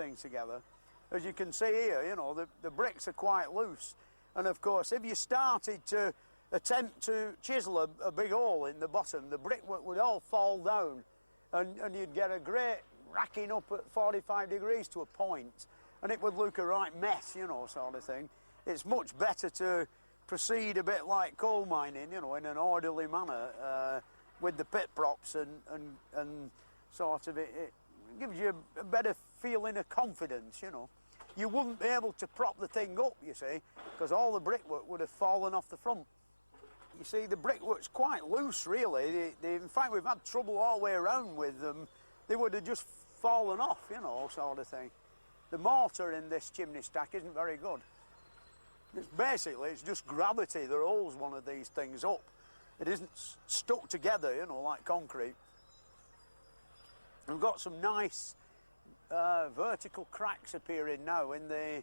thing together. As you can see here, you know, the bricks are quite loose. And of course, if you started to attempt to chisel a big hole in the bottom, the brickwork would all fall down and you'd get a great racking up at 45 degrees to a point, and it would look a right mess, you know, sort of thing. It's much better to proceed a bit like coal mining, you know, in an orderly manner with the pit props and sort of it gives you a better feeling of confidence, you know. You wouldn't be able to prop the thing up, you see, because all the brickwork would have fallen off the front. You see, the brickwork's quite loose, really. In fact, we've had trouble all the way around with them. They would have just fallen off, you know, sort of thing. The mortar in this chimney stack isn't very good. It's just gravity that holds one of these things up. It isn't stuck together, you know, like concrete. We've got some nice vertical cracks appearing now in the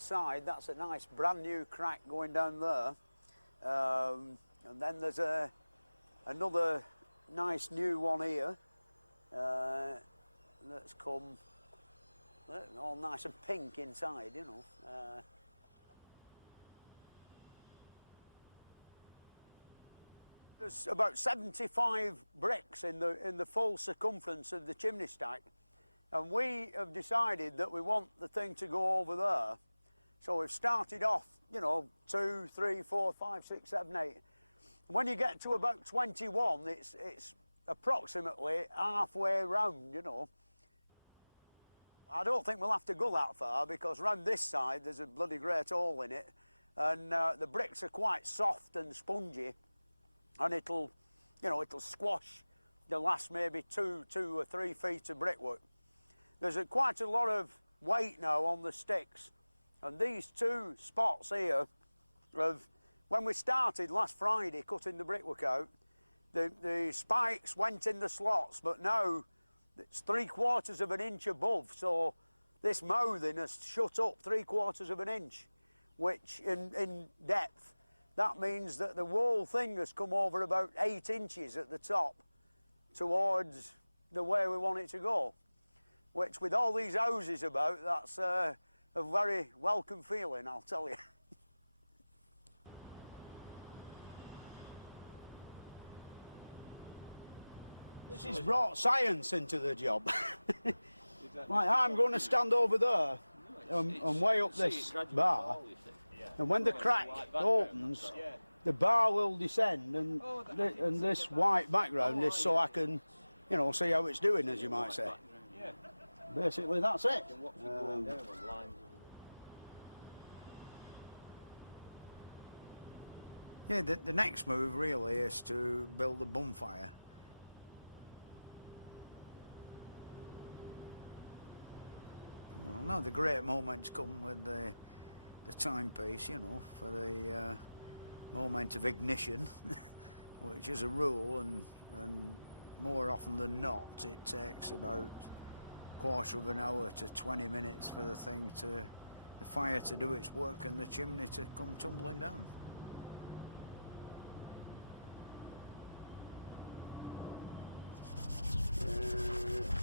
side. That's a nice brand new crack going down there. And then there's another nice new one here that's come all nice and pink inside, you know. There's about 75 bricks in the full circumference of the chimney stack, and we have decided that we want the thing to go over there. So we've started off, you know, 2, 3, 4, 5, 6, 7, 8. When you get to about 21, it's approximately halfway round, you know. I don't think we'll have to go that far, because round this side there's a bloody great hole in it, and the bricks are quite soft and spongy, and it'll squash the last maybe 2 or 3 feet of brickwork. There's quite a lot of weight now on the sticks, and these 2 spots here when we started last Friday cutting the brickwork out, the spikes went in the slots, but now it's 3/4 of an inch above, so this mouthing has shut up 3/4 of an inch, which in depth, that means that the whole thing has come over about 8 inches at the top towards the way we want it to go, which with all these houses about, that's a very welcome feeling, I'll tell you. This has brought science into the job. Like, I'm going to stand over there and weigh up this bar, and when the crack opens, the bar will descend, and this white background is so I can, you know, see how it's doing, as you might say. Basically, that's it. Yeah, the next move really is to build the bonfire. Well, now the great moments come with the timepiece, you know, for the moment of ignition, which is a rule, and more often than not, it takes about 1/4 of an hour to 20 minutes for the fire to do its work and the chimney to come tumbling down.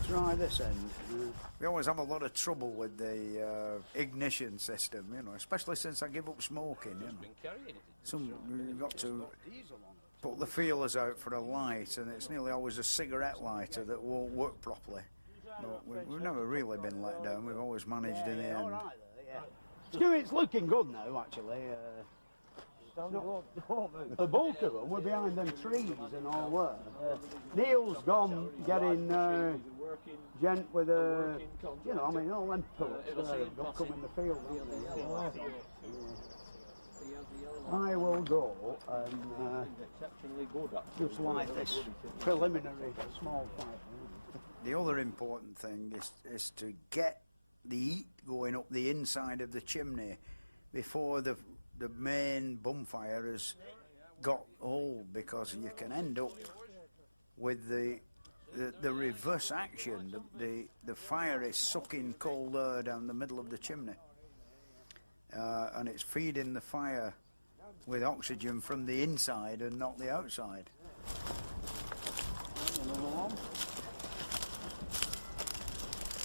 Try this end. We always have a lot of trouble with the ignition system, you know, especially since I give up smoking, you know. You've got to put the feelers out for a light, and it's nearly always a cigarette lighter that won't work properly. But we've never really been let down. We've always managed in the end. Stu, it's looking good now, actually. The bulk of them were behind them trees and all that. Neil's gone getting gent with a, you know, I mean, all them pullets there have got come in the field, haven't they? I will go and just light this preliminary small fire. The other important thing is to get the heat going up the inside of the chimney before the main bonfire has got hold, because you can end up with the reverse action. The fire is sucking cold air down the middle of the chimney, and it's feeding the fire with oxygen from the inside and not the outside.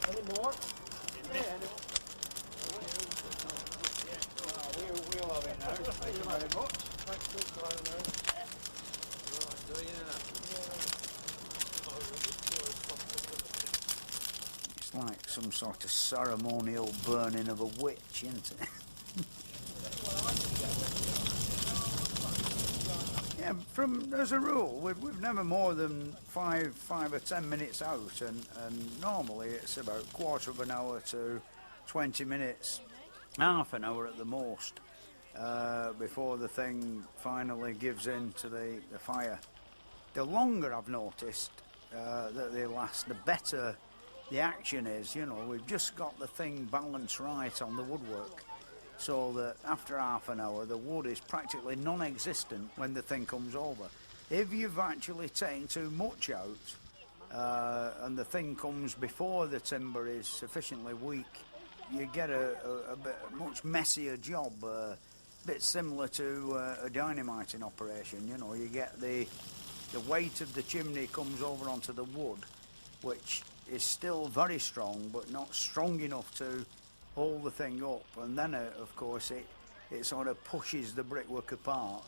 Any more? It's like some sort of ceremonial burning of a witch, isn't it? Yeah, as a rule, we've never more than 5 or 10 minutes out, and normally it's about a quarter of an hour to 20 minutes, half an hour at the most, before the thing finally gives in to the fire. The longer I've noticed that they last, the better the action is. You know, we've just got the thing balanced right on the woodwork, so that after half an hour the wood is practically non-existent when the thing comes over. If you've actually taken too much out and the thing comes before the timber is sufficiently weak, you get a much messier job, a bit similar to a dynamiting operation. You know, you get the weight of the chimney comes over onto the wood, which is still very strong but not strong enough to hold the thing up, and then of course it sort of pushes the brickwork apart.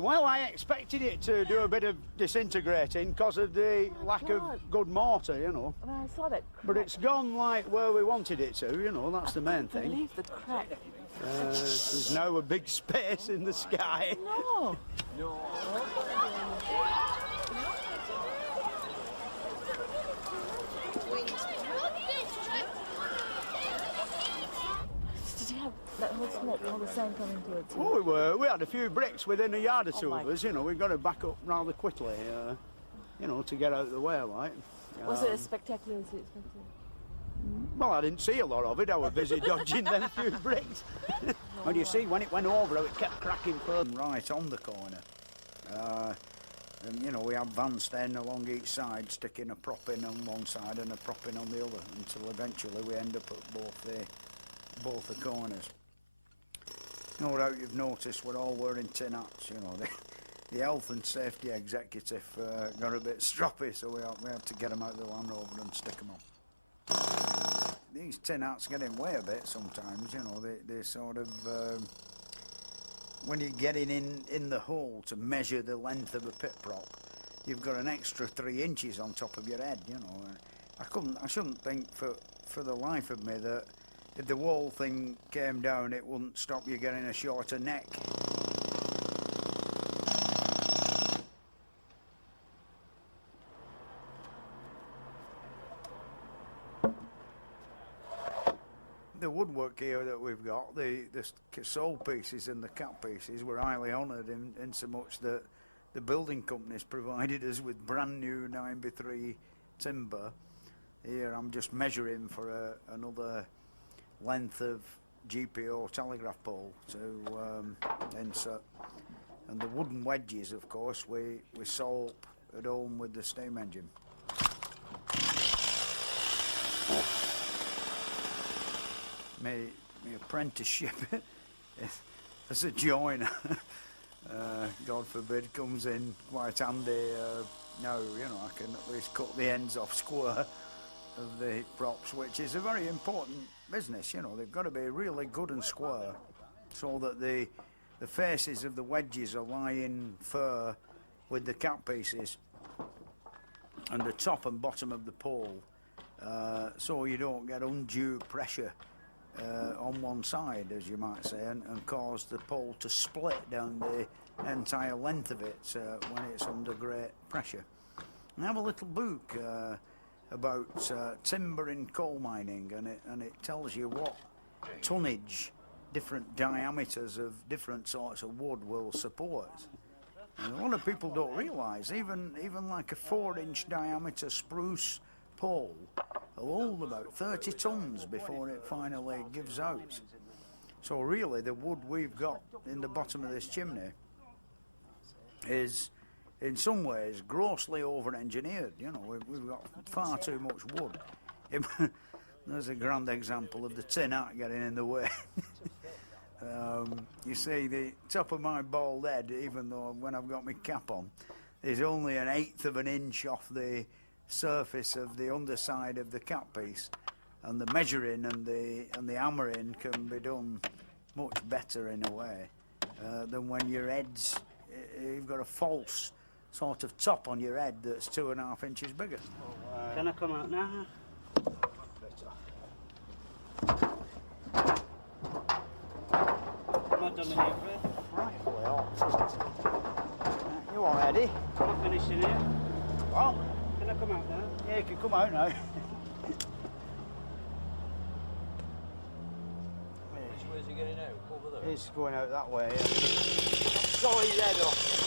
Well, I expected it to do a bit of disintegrating because of the lack of good mortar, you know. Well, I saw that crack. But it's gone like where we wanted it to, you know, that's the main thing. I believe the crack. There's now a big space in the sky. No. No. Did you have that whole smoke, all the sand coming to it too? Oh, we had a few bricks within a yard or two of us, you know. We've got to back up rather quickly, you know, to get out of the way, like. Was it as spectacular as you expected? Well, I didn't see a lot of it. I was busy dodging them few bricks. And you see, when it went over, it kept cracking further right on the corner. And, you know, we had vans standing along each side, sticking a prop in on one side and a prop in on the other, until eventually we end up at both the corners. No doubt you've noticed we're all wearing tin hats, you know. The health and safety executive got a bit stroppy, so we had to get them out of the Land Rover and stick them on. These tin hats get in way a bit sometimes, you know. They sort of, when you're getting in the hole to measure the length of a pit prop, you've got an extra 3 inches on top of your head, you know. I shouldn't think for the life of me that if the whole thing came down, it wouldn't stop you getting a shorter neck. The woodwork here that we've got, the sole pieces and the cap pieces, were highly honoured in so much that the building companies provided us with brand new 9x3 timber. Here I'm just measuring for another length of GPO telegraph pole to insert. And the wooden wedges, of course, we saw up at home with the steam engine. My apprenticeship as a joiner, God forbid, comes in quite handy now. You know, I can at least cut the ends off square of the props, which is a very important business. You know, they've got to be really good and square, so that the faces of the wedges are lying fair with the cap pieces and the top and bottom of the pole, so you don't get undue pressure on one side, as you might say, and cause the pole to split down the entire length of it when it's under great pressure. I have a little book about timber in coal mining, and it tells you what tonnage different diameters of different sorts of wood will support. And a lot of people don't realise, even like a 4-inch diameter spruce pole will hold about 30 tons before it finally gives out. So really the wood we've got in the bottom of this chimney is in some ways grossly over-engineered. You know, we've got far too much wood. There's a grand example of the tin hat getting in the way. You see, the top of my bald head, even though when I've got my cap on, is only 1/8 of an inch off the surface of the underside of the cap piece, and the measuring and the hammering can be done much better in a way than when your head's you've got a false sort of top on your head that's 2.5 inches bigger. Can I come out now? I'm not done in here, Fred. Right, well, you want Eddie? I'm not finished in here. Well, Can I come out now? yeah, you can come out now. Where's he getting out? Over there? He's going out that way. Yeah. Saw his head off.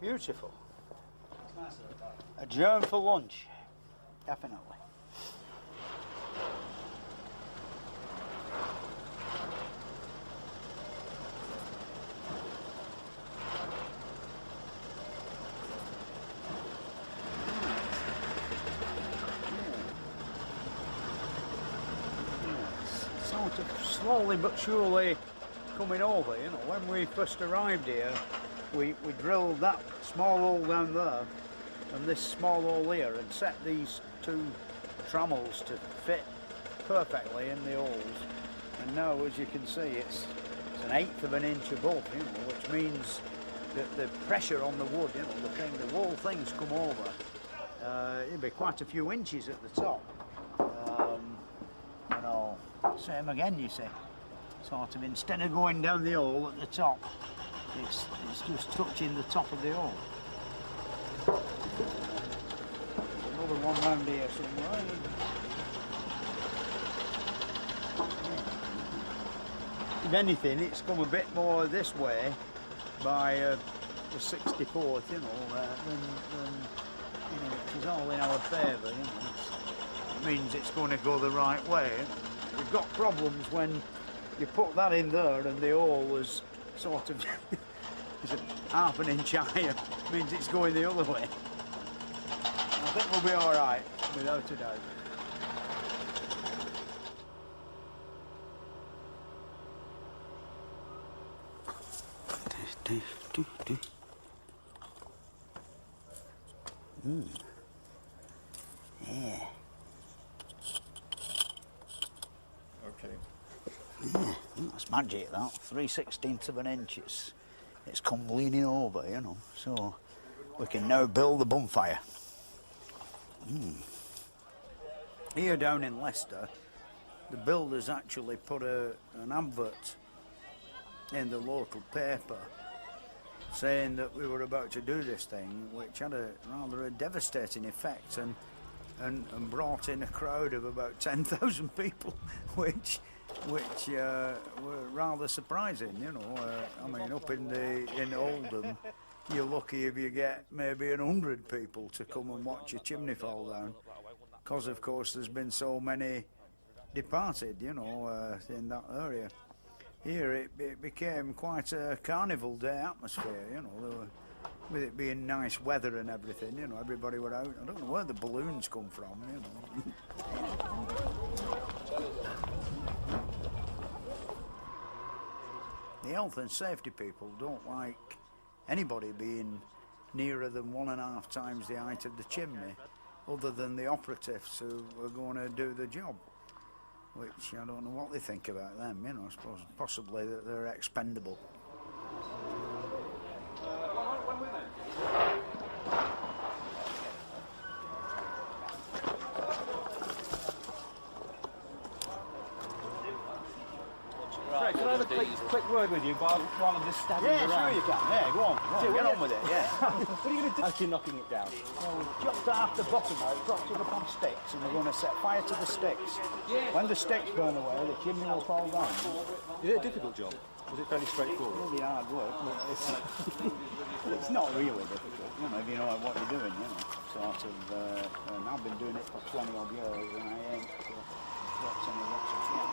Beautiful. A germ for lunch, definitely. Sort of slowly but surely coming over, you know. When we first arrived here, we drilled that small hole down there and this small hole here and set these two trammels to fit perfectly in the holes. And now, as you can see, it's 1/8 of an inch above, you know, which means that the pressure on the wood, you know, the whole thing's come over. It'll be quite a few inches at the top. You know, same again, you see. Sort of, instead of going down the hole at the top, it's just touching the top of the hole. Another one round here somewhere. If anything, it's come a bit more this way by the 64th, you know, than you know, it is all in our favour, you know. It means it's going to go the right way. We've got problems when you put that in there and the hole was sort of is it 1/2 inch higher, means it's going the other way. I think we'll be all right, without a doubt. Yeah. Okay. Yeah, that's magic, that. 3/16 of an inch. It's come leaning over, you know, so we can now build the bonfire. Here down in Leicester, the builders actually put an advert in the local paper saying that we were about to do this thing, which had a rather devastating effect and brought in a crowd of about 10,000 people, which were rather surprising, you know. I mean, up in Oldham, you're lucky if you get maybe 100 people to come and watch a chimney fall down, because of course there's been so many departed, you know, in that area. Here it became quite a carnival day atmosphere, you know. With it being nice weather and everything, you know, everybody were out. I don't know where the balloons come from, you know. The health and safety people don't like anybody being nearer than 1.5 times the height of the chimney, other than the operatives who are going to do the job, which I don't know what they think about them, you know. I suppose possibly that they're expendable. Fred, can I have a quick word with you while I'm just standing Yeah, around? sure you can. Yeah, go on. Get on with it, yeah. What are you going to do? Actually knocking it down. Well, we've chopped half the bottom out, propped it up on sticks, and we're going to set fire to the sticks. When the sticks burn away, the chimney will fall down. Is it a difficult job? Was it fairly straightforward? Really hard work, but it's not really difficult, you know, if you know what you're doing, you know. Sort of, and I've been doing it for 20 odd years, and I ain't got any lots of fun.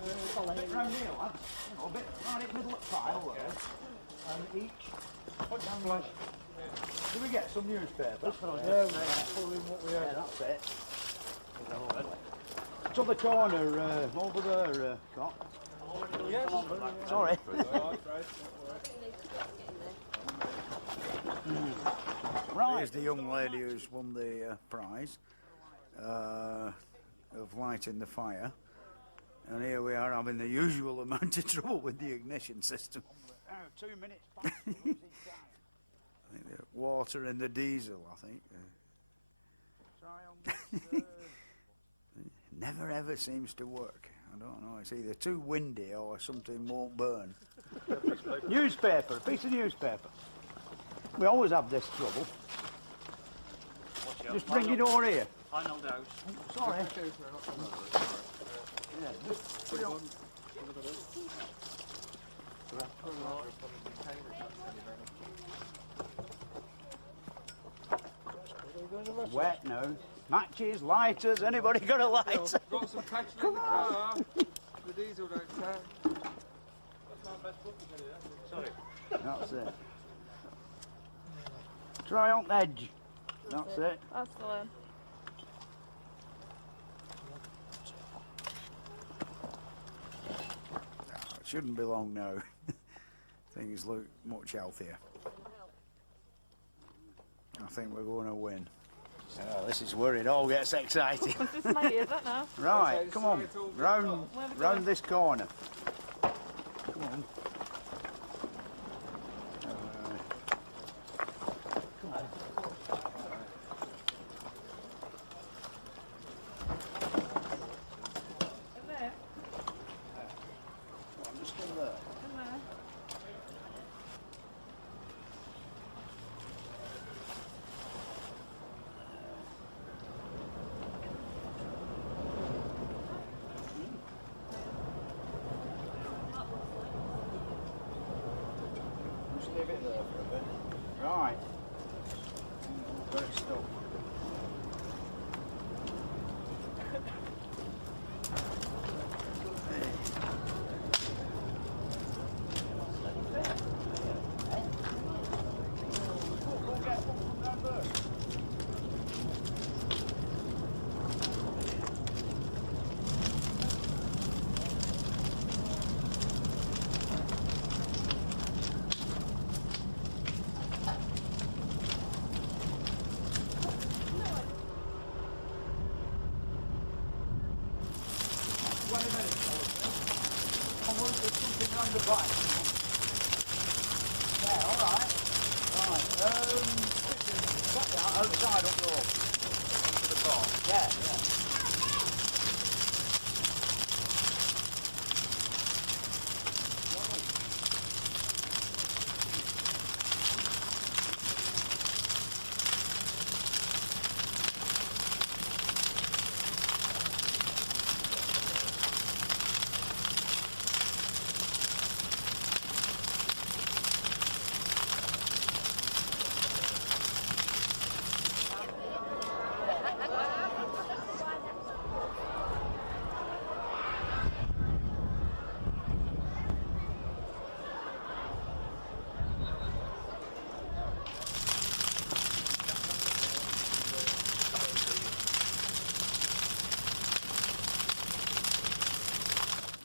A bit round here, lads. You know, a bit right in the middle of the pile there. And each put down like. Do we get some newspaper? Yeah, what we have. That's it. To the corner, over there, Cop. Yes. Sorry. Right. Here's the young lady who's won the prize of lighting the fire. And here we are having the usual amount of trouble with the ignition system. 2 minutes past. I think the water and the diesel, I think. Never ever seems to work. I don't know, it's either too windy or something won't burn. Newspaper, a piece of newspaper. We always have this trouble. Just bring it over here. Final dose. Sorry. Yeah, just put it on. Wet now. Matches, lighters, anybody got a lighter? Got some petrol in the car. The diesel don't care. Sorry. That's it. Try on the edge. That's it. That's the one. It shouldn't be long now. Things look much healthier. I think we're going to win. Oh, this is where it all gets exciting. This is my ear, is that now? Right, come on, round this corner. Come on. In there? I'm just in there. In there? Just leave it there for a bit. Right. Got it stuck. Wait a minute, fellas. There's something on the bike. Yeah, all right. Right. Cut that outside up the road. Onto the car. Yeah, yeah.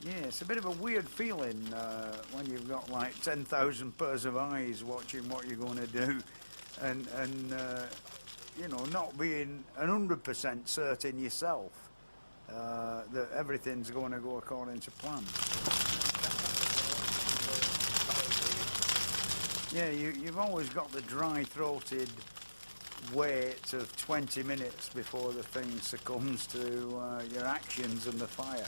Yeah, it's a bit of a weird feeling when you've got like 10,000 pairs of eyes watching what you're going to do, and you know, not being 100% certain yourself that everything's going to go according to plan. Yeah, you've always got the dry-throated wait of 20 minutes before the thing succumbs to your actions and the fire.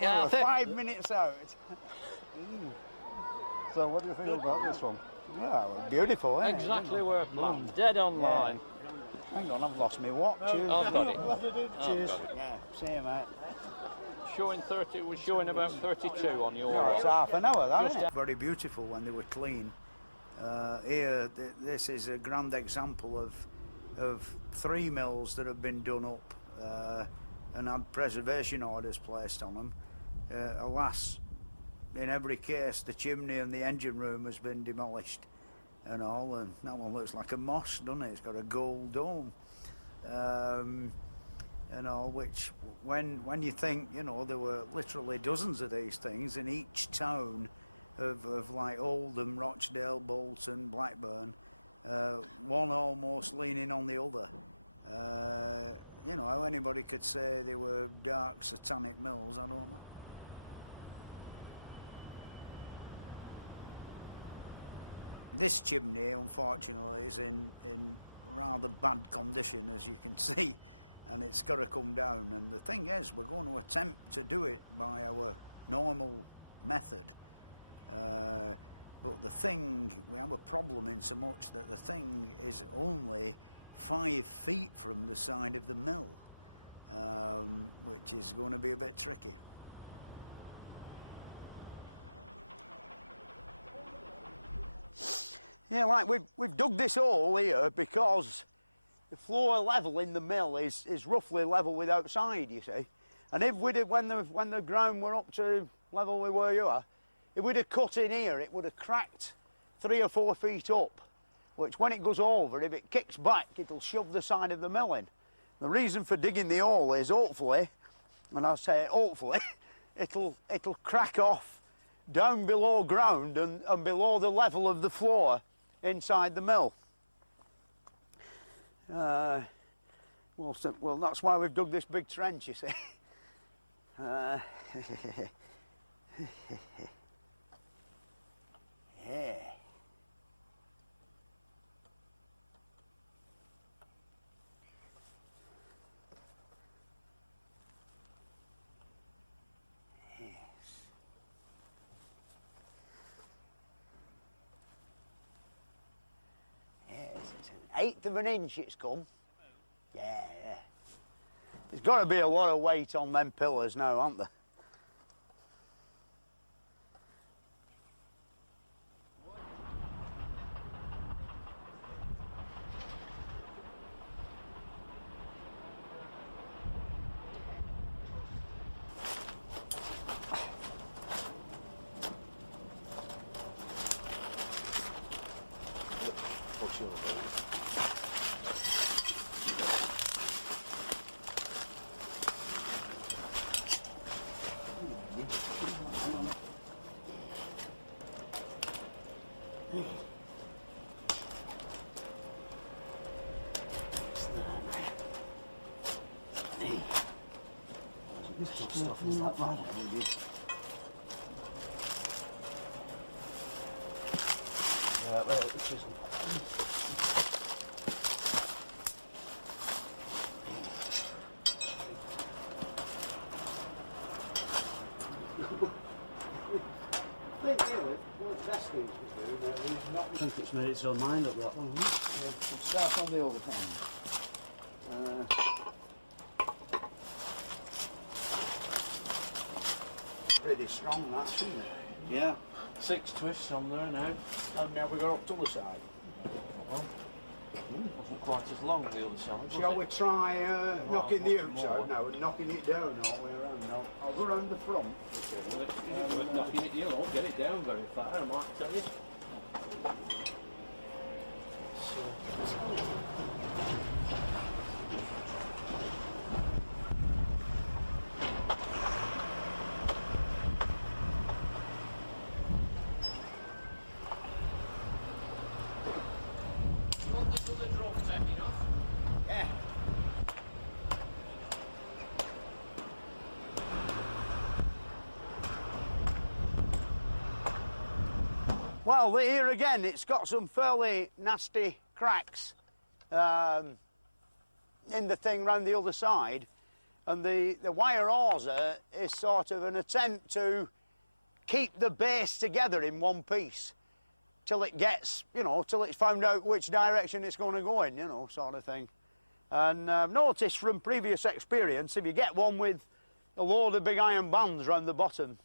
We're 5 minutes out. So what do you think about this one? Well, beautiful, isn't it? Exactly where planned. Dead on line. Hang on, I've lost my watch. I've got it. Cheers. Yeah, same, mate. Showing 30, was showing about 32 on your Oh, it's watch. half an hour, that, isn't it? Very beautiful when they were clean. Here, this is a grand example of 3 mills that have been done up and had preservation orders placed on them. Alas, in every case, the chimney and the engine room has been demolished and all, and that one looks like a mosque, doesn't it? It's got a gold dome. And all, which when you think, you know, there were literally dozens of these things in each town of like Oldham, Rochdale, Bolton, Blackburn, one almost leaning on the other. You know, how anybody could say they were dark satanic mills, I don't know. This chimney, unfortunately, is in rather bad condition, as you can see, and it's got to come down. And the thing is, we're going to attempt to do it by our normal method. But the thing, we have a problem in so much that the thing is only 5 feet from the side of the mill, which is going to be a bit tricky. Yeah, like we've dug this hole here because the floor level in the mill is roughly level with outside, you see. And if we'd have, when the ground were up to level with where you are, if we'd have cut in here, it would have cracked 3 or 4 feet up, which when it goes over, if it kicks back, it'll shove the side of the mill in. The reason for digging the hole is hopefully, and I say hopefully, it'll crack off down below ground and below the level of the floor inside the mill. Well, that's why we've dug this big trench, you see. Yeah. It's an 1/8 of an inch it's come. Yeah. There's got to be a lot of weight on them pillars now, aren't there? sure. This stuff is that bad. Yeah, well, it isn't. I think it's made its own mind up, that one. We'll start on the other hand. Pretty strong, that, isn't it? Yeah. 6 twists on there now. And now we got up to the side. Well, wasn't quite as long on the other side. Shall we try knocking the hoops more. out now and knocking it down all the way around now? I'll go around the front. Well, knocking it, you won't get it down very far, I might tell you. Well, here again, it's got some fairly nasty cracks in the thing round the other side, and the wire hawser is sort of an attempt to keep the base together in one piece till it gets, you know, till it's found out which direction it's going to go in, you know, sort of thing. And I've noticed from previous experience, if you get one with a load of big iron bands round the bottom,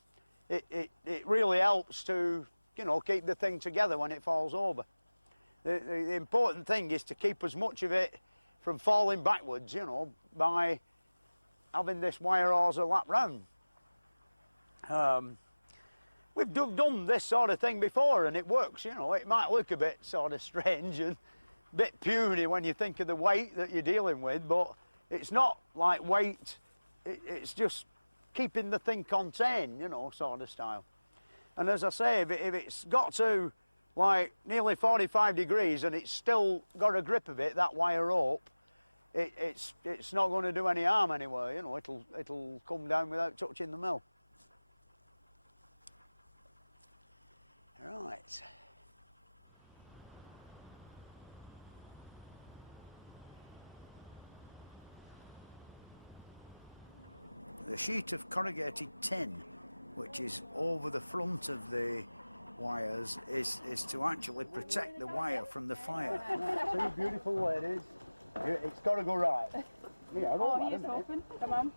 it really helps to, you know, keep the thing together when it falls over. The important thing is to keep as much of it from falling backwards, you know, by having this wire hawser lap round. We've done this sort of thing before and it works, you know. It might look a bit sort of strange and a bit puny when you think of the weight that you're dealing with, but it's not like weight, it's just keeping the thing contained, you know, sort of style. And as I say, if it's got to like nearly 45 degrees and it's still got a grip of it, that wire rope, it's not going to do any harm anywhere, you know, it'll come down without touching the mill. Right. The sheet of corrugated tin, which is over the front of the wires, is to actually protect the wire from the fire. See, beautiful ladies, it's got to go right. Yeah, I know that, open. Come on.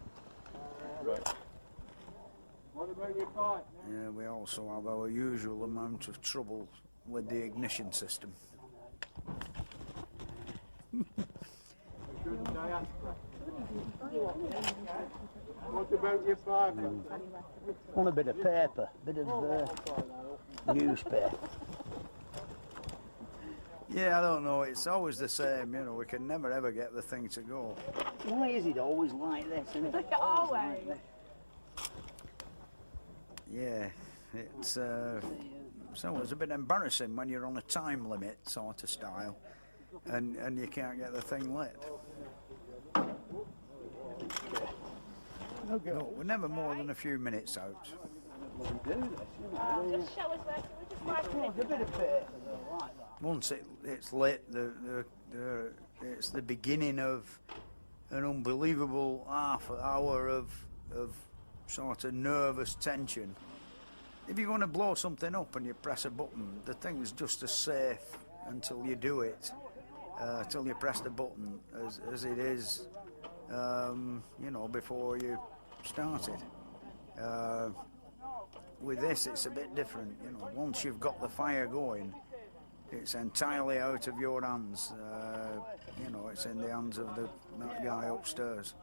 What about your pipe? Yeah, we also have our usual amount of trouble with the ignition system. What about your pipe? Want a bit of paper, bit of newspaper. Yeah, I don't know, it's always the same, you know, we can never ever get the thing to go. Why is it always like this, isn't it? Always. Yeah, it's so it's a bit embarrassing when you're on a time limit sort of style and you can't get the thing lit. No, we're never more than a few minutes out. Just show us where to. Just like Once it's lit, it's the beginning of an unbelievable half hour of sort of nervous tension. If you're going to blow something up and you press a button, the thing's just as safe until you do it, till you press the button, as it is, you know, before you started. With this, it's a bit different. You know, once you've got the fire going, it's entirely out of your hands. You know, it's in the hands of that guy upstairs.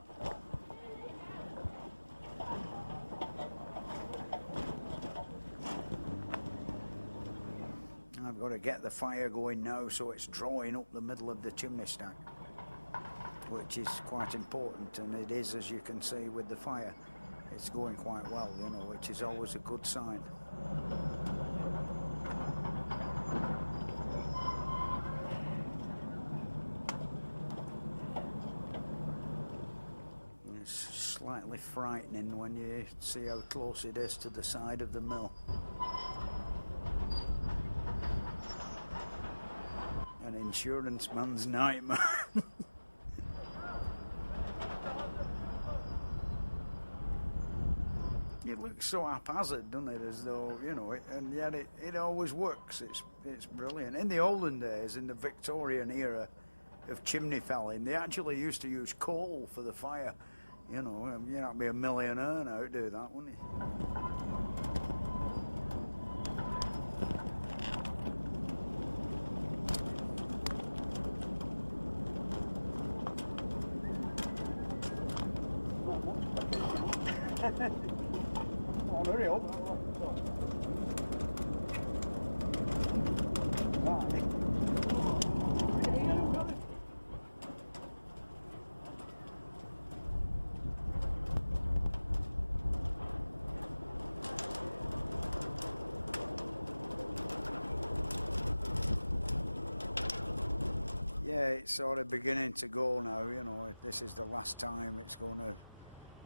I've got to get the fire going now so it's drawing up the middle of the chimney stack, which is quite important, and it is, as you can see with the fire. It's going quite well, you know, which is always a good sign. It's slightly frightening when you see how close it is to the side of the mill. An insurance man's nightmare. It looks so haphazard, doesn't it? As though, you know, and yet it always works. It's brilliant. In the olden days, in the Victorian era of chimney felling, they actually used to use coal for the fire. You know, you'd have to be a millionaire now to do that, wouldn't you? Oh, hurry up. Yeah, it's sort of beginning to go now, you know. This is the last time it's going to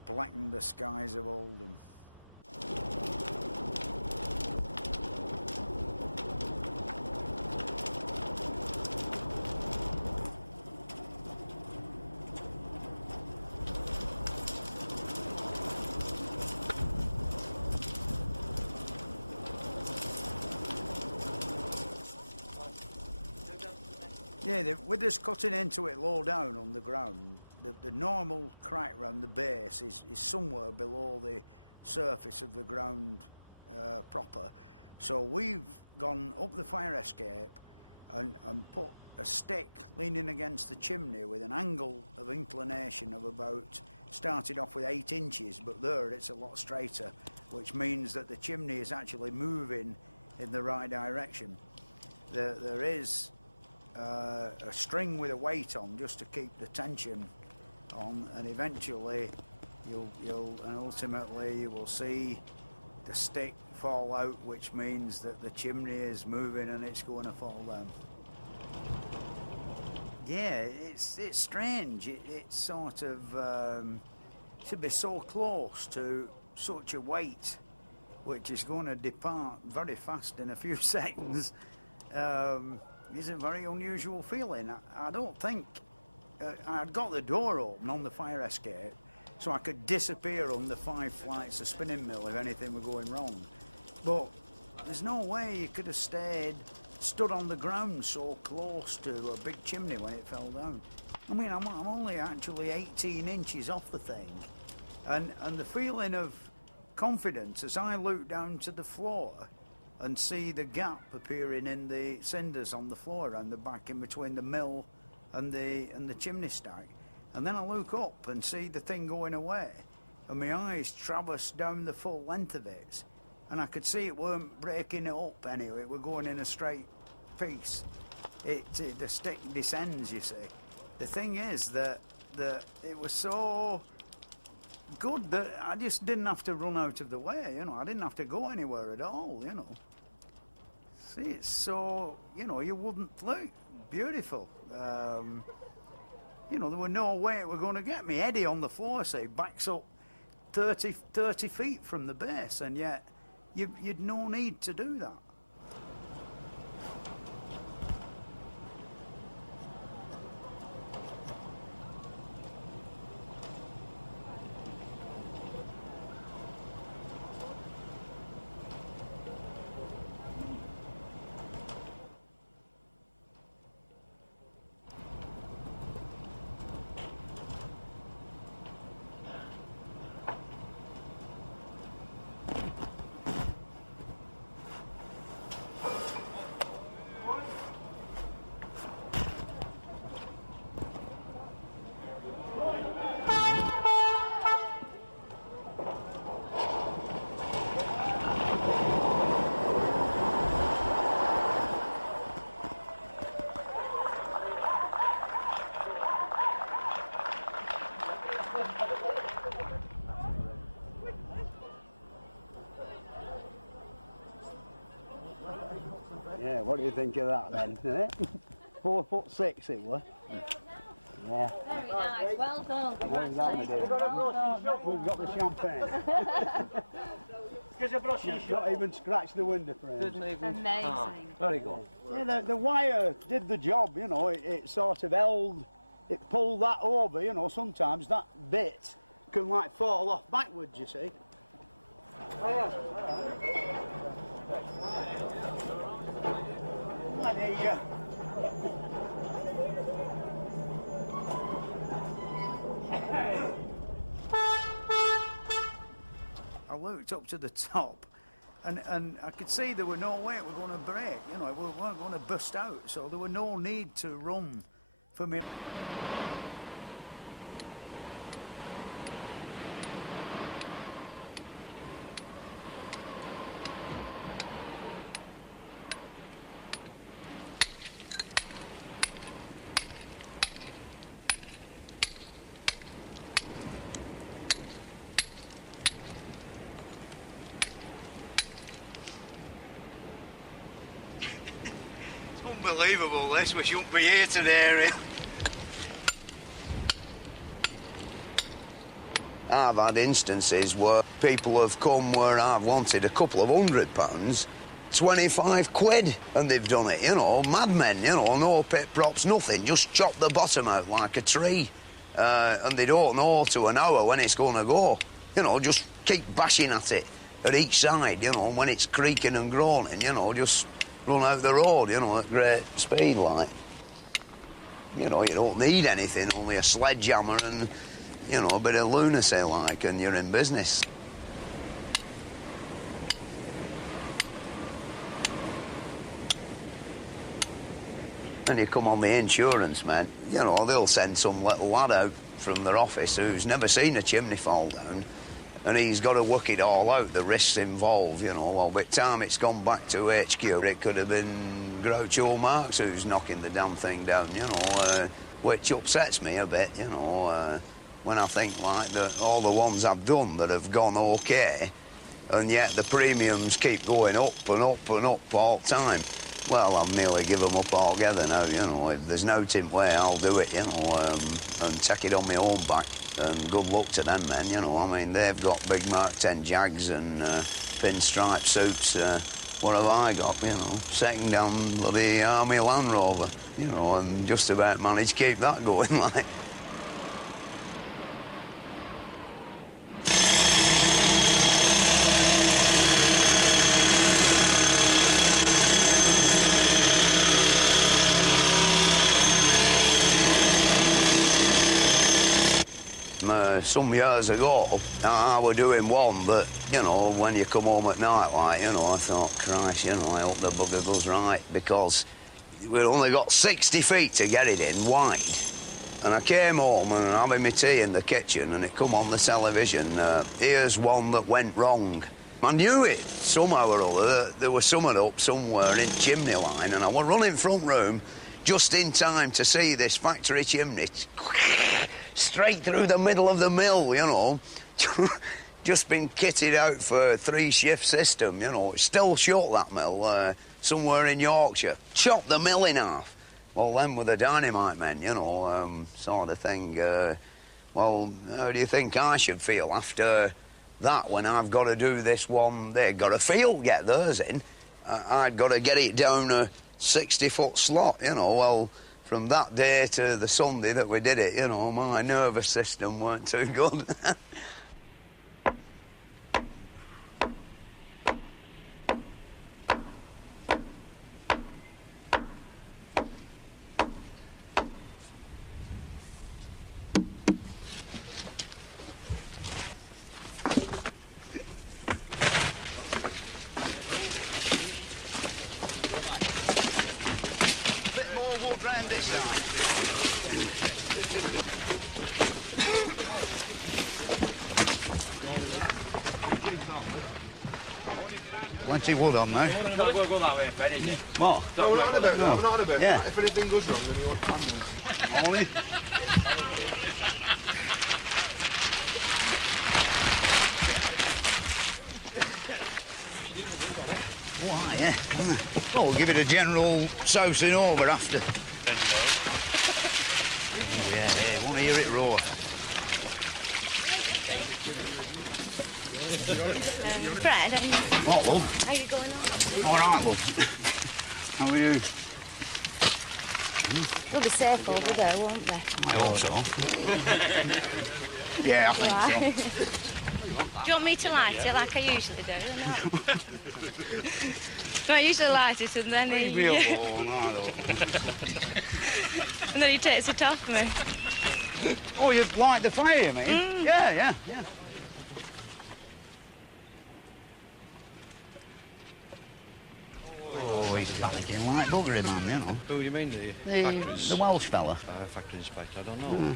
blacken the skies of Oldham. Yeah, with us cutting into it low down on the ground, the normal crack round the base is somewhere below the surface of the ground proper. So we've gone up the fire escape and put a stick leaning against the chimney with an angle of inclination of about, started off with 8 inches, but there it's a lot straighter, which means that the chimney is actually moving in the right direction. There is a string with a weight on just to keep the tension on, and eventually and ultimately you will see the stick fall out, which means that the chimney is moving and it's going to fall down. Yeah, it's strange. It's sort of should be so close to such a weight, which is going to depart very fast in a few seconds. It's a very unusual feeling. I don't think I'd got the door open on the fire escape so I could disappear under 5 flights of spinning mill if anything were going wrong. But there's no way you could have stood on the ground so close to a big chimney when it fell down. I mean, I'm only actually 18 inches off the thing, and the feeling of confidence as I look down to the floor and see the gap appearing in the cinders on the floor around the back in between the mill and the chimney stack. And then I look up and see the thing going away, and my eyes traverse down the full length of it, and I could see it weren't breaking it up anyway, it were going in a straight piece. The stick descends, you see. The thing is that it was so good that I just didn't have to run out of the way, you know. I didn't have to go anywhere at all, you know. See, it's so, you know, you wouldn't look beautiful. You know, there were no way it were going to get me. Eddie on the floor, say, backs up 30 feet from the base, and yet you'd no need to do that. Yeah, what do you think of that then? 4'6" it was. Yeah. Very nice. Well done. Well done, dear. We've got the champagne. Not even scratched the window frame. Amazing. Very good. Yeah, the wire did the job, you know, it sort of held, it pulled that over, you know, sometimes that bit can like fall off backwards, you see. And I looked up to the top and I could see there were no way it was going to break, you know, it weren't going to burst out, so there was no need to run for me. Unbelievable this, we shouldn't be here today. I've had instances where people have come where I've wanted a couple of £100, 25 quid, and they've done it, you know, madmen, you know, no pit props, nothing, just chop the bottom out like a tree, and they don't know to an hour when it's going to go, you know, just keep bashing at it at each side, you know, when it's creaking and groaning, you know, just run out the road, you know, at great speed, like. You know, you don't need anything, only a sledgehammer and, you know, a bit of lunacy, like, and you're in business. When you come on the insurance, man, you know, they'll send some little lad out from their office who's never seen a chimney fall down, and he's got to work it all out, the risks involved, you know. Well, by the time it's gone back to HQ, it could have been Groucho Marx who's knocking the damn thing down, you know, which upsets me a bit, you know, when I think, like, that all the ones I've done that have gone OK, and yet the premiums keep going up and up and up all the time. Well, I've nearly given them up altogether now, you know. If there's no tint way, I'll do it, you know, and take it on my own back. And good luck to them men, you know. I mean, they've got big Mark 10 Jags and pinstripe suits. What have I got, you know? Second-hand bloody Army Land Rover, you know, and just about managed to keep that going, like. Some years ago, I was doing one, but, you know, when you come home at night, like, you know, I thought, Christ, you know, I hope the bugger goes right, because we'd only got 60 feet to get it in, wide. And I came home and having my tea in the kitchen, and it come on the television, here's one that went wrong. I knew it, somehow or other, there was something up somewhere in chimney line, and I was running front room just in time to see this factory chimney straight through the middle of the mill, you know. Just been kitted out for a 3-shift system, you know. It's still shut, that mill, somewhere in Yorkshire. Chopped the mill in half. Well, them were the dynamite men, you know, sort of thing. Well, how do you think I should feel after that when I've got to do this one? They've got to get theirs in. I'd got to get it down a 60-foot slot, you know. Well, from that day to the Sunday that we did it, you know, my nervous system weren't too good. Round this side. 20 wood on now. We'll go that way, Fred, isn't it? What? No, we're not on about that. We're not on about Yeah. that. If anything goes wrong, then you want to Only. Why? Yeah. Well, we'll give it a general sousing over after. Oh, yeah, yeah, want to hear it roar. Fred, What, love? how are you going on? All right, love. How are you? They'll be safe over there, won't they? I hope so. Yeah, I think so. Do you want me to light it like I usually do? No, I usually light it and then Leave me alone, I don't. and then he takes it off me. Oh, you light the fire, you mean? Yeah, yeah, yeah. Oh, he's panicking like buggery, man, you know. Who do you mean, the The Welsh fella. factory inspector? I don't know.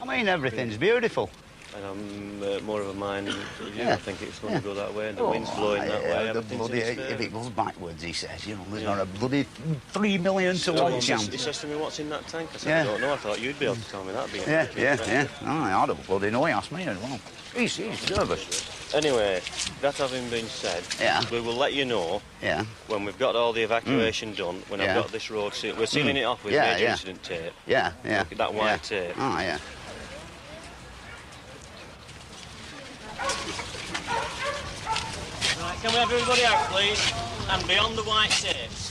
I mean, everything's beautiful. And I'm more of a mind of you. Yeah. I think it's going to go that way, and the Oh, wind's blowing that way. the Everything's bloody, in its if favour. it goes backwards, he says, you know, there's not a bloody 3 million to So 1 he chance. says to me, what's in that tank? I said, Yeah. I don't know. I thought you'd be able to tell me that. Being Yeah, a yeah, factory yeah. inspector. Oh, I don't bloody know, he asked me as well. He's nervous. Anyway, that having been said, Yeah. we will let you know Yeah, when we've got all the evacuation done, when Yeah. I've got this road sealed. We're sealing it off with Yeah, major yeah. incident tape. yeah, yeah. That white yeah. tape. Oh, yeah. Right, can we have everybody out, please? And beyond the white tapes.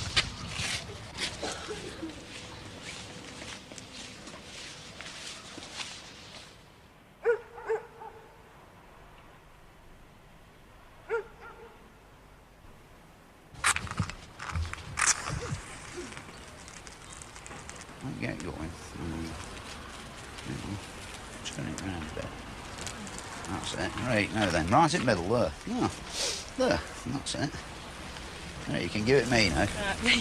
I'll get going. Turn it round a bit. That's it. Right, now then. Right in the middle, there. No. There. That's it. Right, you can give it me now.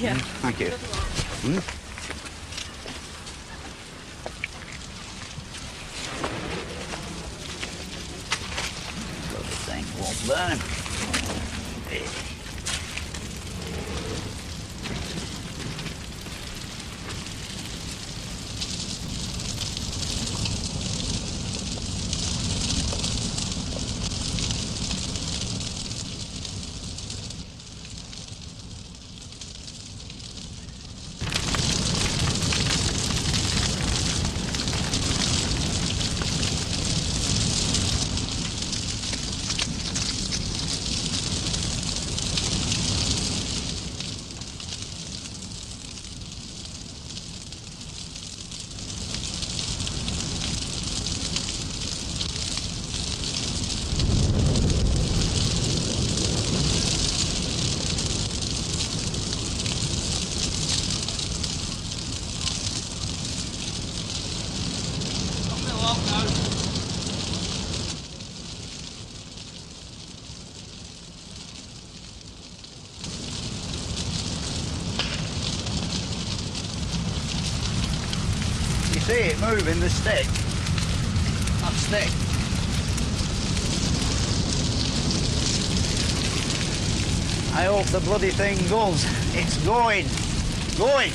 Yeah. Thank you. Lovely thing. Won't burn. You see it moving, the stick. That stick. I hope the bloody thing goes. It's going. Going.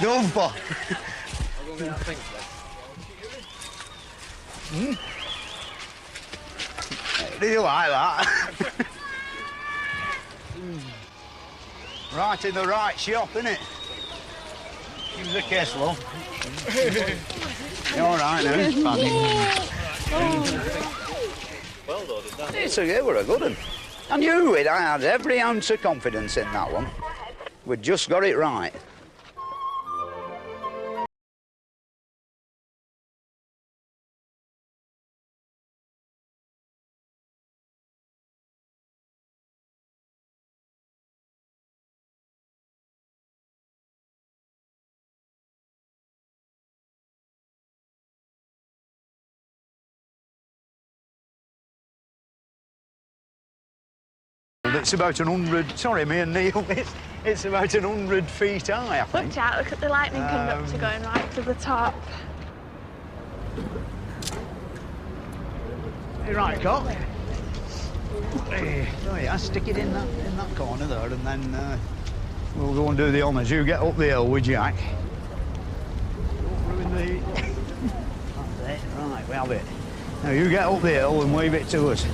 Dove. Do you like that? Right in the right shop, innit? Give us a kiss, love. You all right now? Well, though, did that? It were a good one. I knew it. I had every ounce of confidence in that one. We just got it right. It's about 100, sorry, me and Neil, it's about 100 feet high, I think. Watch out, look at the lightning conductor going right to the top. You right, Cock? Oh yeah, stick it in that corner there, and then we'll go and do the honours. You get up the hill with Jack. Don't ruin the... That's it. Right, we have it. Now you get up the hill and wave it to us.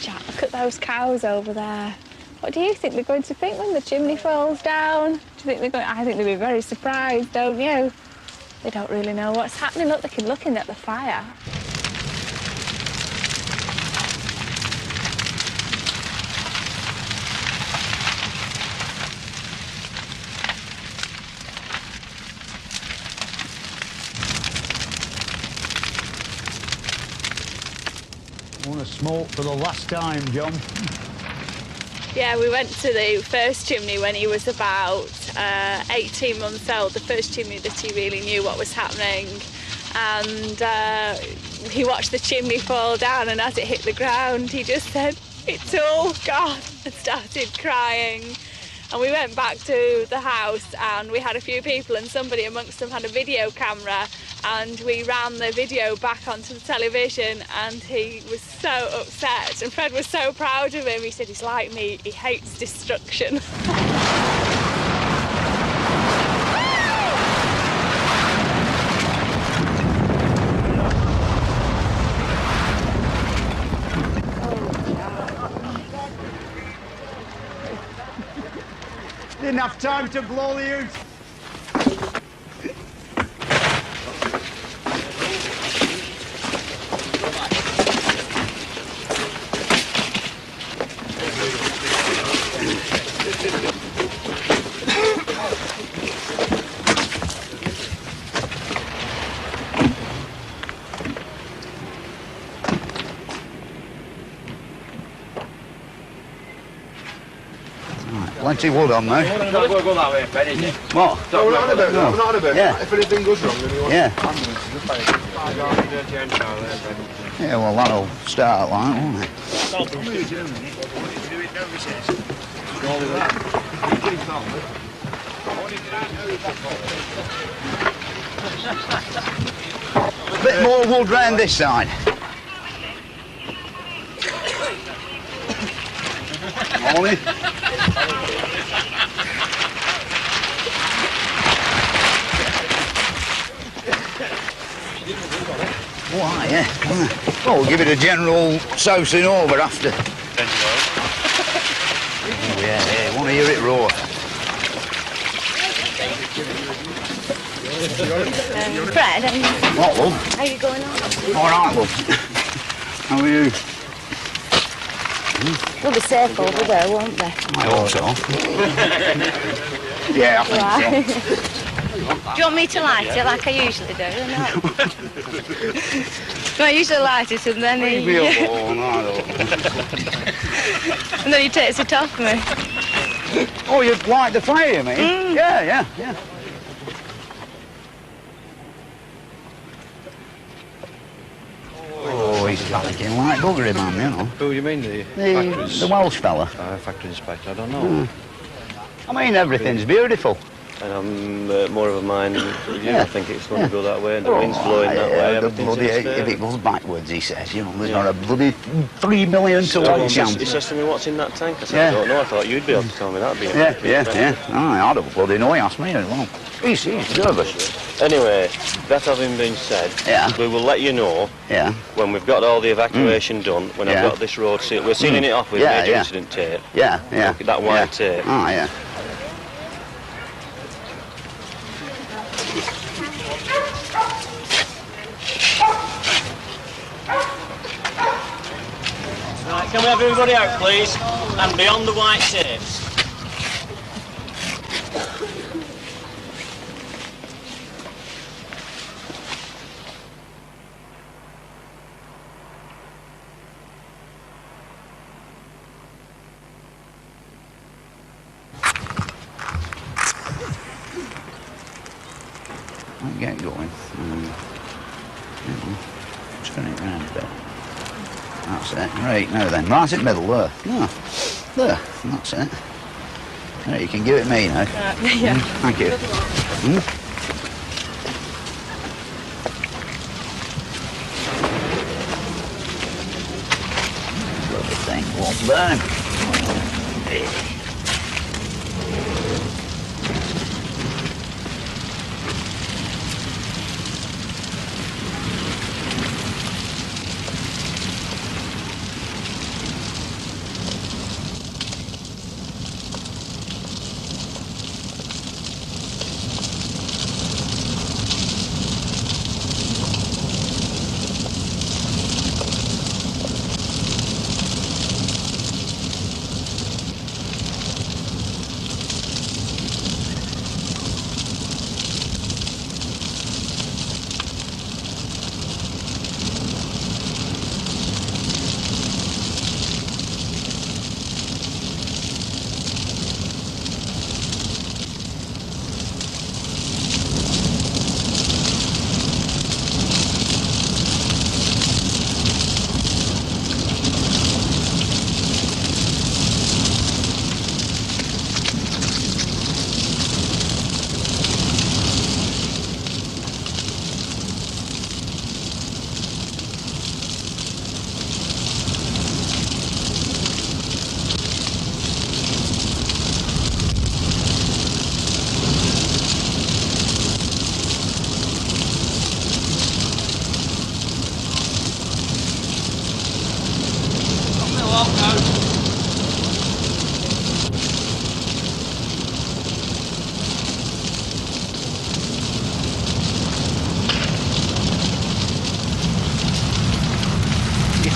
Jack, look at those cows over there. What do you think they're going to think when the chimney falls down? Do you think they're going? I think they'll be very surprised, don't you? They don't really know what's happening. Look, they keep looking at the fire. I want to smoke for the last time, John. Yeah, we went to the first chimney when he was about 18 months old, the first chimney that he really knew what was happening. And he watched the chimney fall down, and as it hit the ground, he just said, "It's all gone," and started crying. And we went back to the house, and we had a few people, and somebody amongst them had a video camera, and we ran the video back onto the television, and he was so upset, and Fred was so proud of him. He said, "He's like me, he hates destruction." Didn't have time to blow the out. Plenty of wood on there. We'll go that way, Fred, isn't it? What? No, we're not on a bit. No. We're not on a bit. Yeah. If anything goes wrong, then you want Yeah. to Yeah, well, that'll start like, won't it? A bit more wood round this side. Morning. Why, yeah. Well, we'll give it a general sousing over after. Oh, yeah, yeah, want to hear it roar. Fred, What, love? how are you going on? All right, love. How are you? They'll be safe over there, won't they? I hope so. Yeah, I think so. Do you want me to light it like I usually do? No. No, I usually light it and then Leave he... me alone, I don't. and then he takes it off me. Oh, you'd light the fire, you mean? Yeah, yeah, yeah. Oh, he's panicking like buggery, man, you know. Who you mean, the factories? The Welsh fella. Factory inspector, I don't know. I mean, everything's beautiful. And I'm more of a mind with you. Yeah. I think it's going to go that way, and the wind's blowing that way. The Everything's bloody, in if it goes backwards, he says, you know, there's Yeah. not a bloody 3 million to 1 chance. He says to me, "What's in that tank?" I said, Yeah. "I don't know. I thought you'd be able to tell me that." Yeah. I don't bloody know, he asked me as well. He's nervous. Anyway, that having been said, Yeah. we will let you know Yeah, when we've got all the evacuation done, when I've Yeah. got this road sealed. We're sealing it off with Yeah, major yeah. incident tape. yeah. That white tape. Oh, yeah. Right, can we have everybody out, please? And beyond the white tapes. I'll get going. Just turn it round a bit. That's it. Right, now then. Right in the middle, there. No. There. That's it. Right, you can give it me now. Yeah. Thank you. Lovely thing. One down.